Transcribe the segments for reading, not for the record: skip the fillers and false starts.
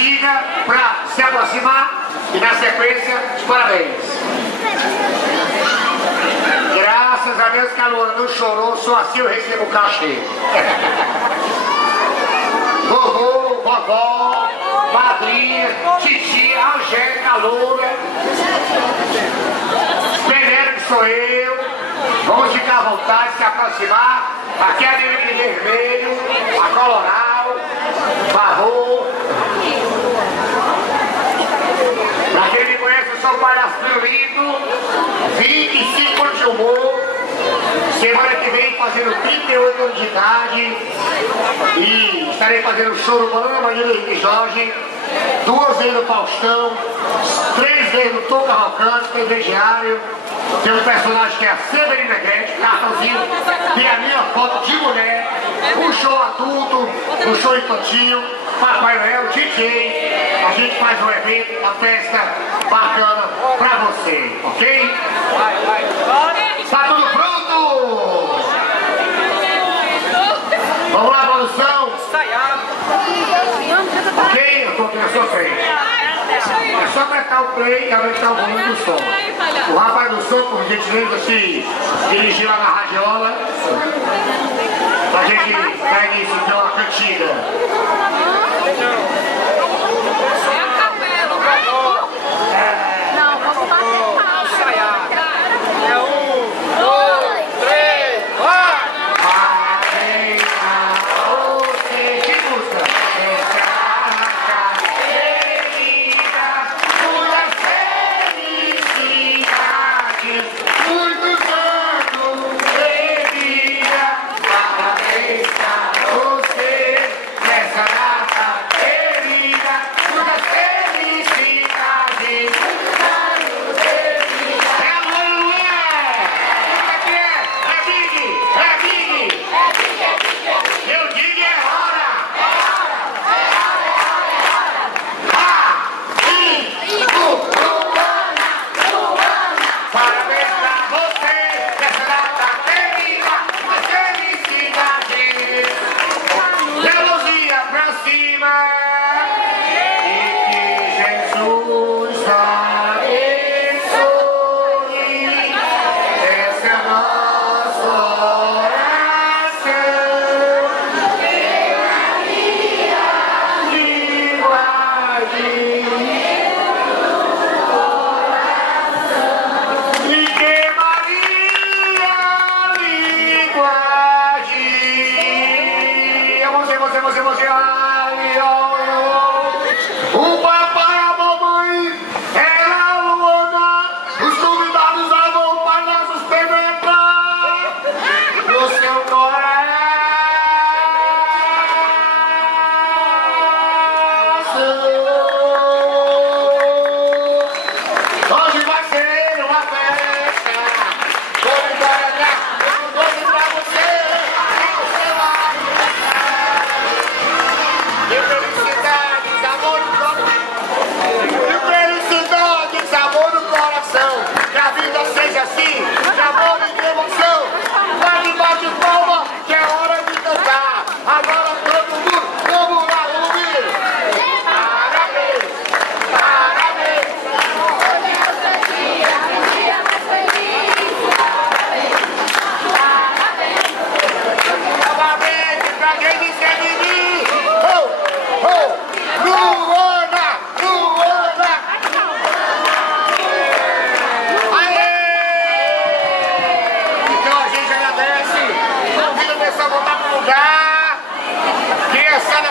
cantiga para se aproximar e na sequência, os parabéns. Graças a Deus que a Luana não chorou, só assim eu recebo o cachê. Vovô, vovó, madrinha, titia, Angélica, Loura, Peneira que sou eu, vamos ficar à vontade, se aproximar. Aqui é a de vermelho, a coloral, barro. Pra quem me conhece, eu sou o palhaço lindo, 25 anos de humor. Semana que vem fazendo 38 anos de idade. E estarei fazendo show no Mama e Jorge, 2 vezes no Faustão, 3 vezes no Tom Cavalcante, tem diário. Tem um personagem que é a Severina Guedes, cartãozinho, tem a minha foto de mulher, um show adulto, um show infantil, Papai Noel, DJ. A gente faz um evento, uma festa bacana pra você, ok? Tá tudo pronto? Vamos lá, produção? Ok? Eu tô aqui na sua frente. É só apertar o play e aumentar o volume do som. O rapaz do som, por gentileza, se dirigir lá na radiola, pra gente dar início então à cantiga.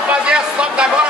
Fazer as fotos agora.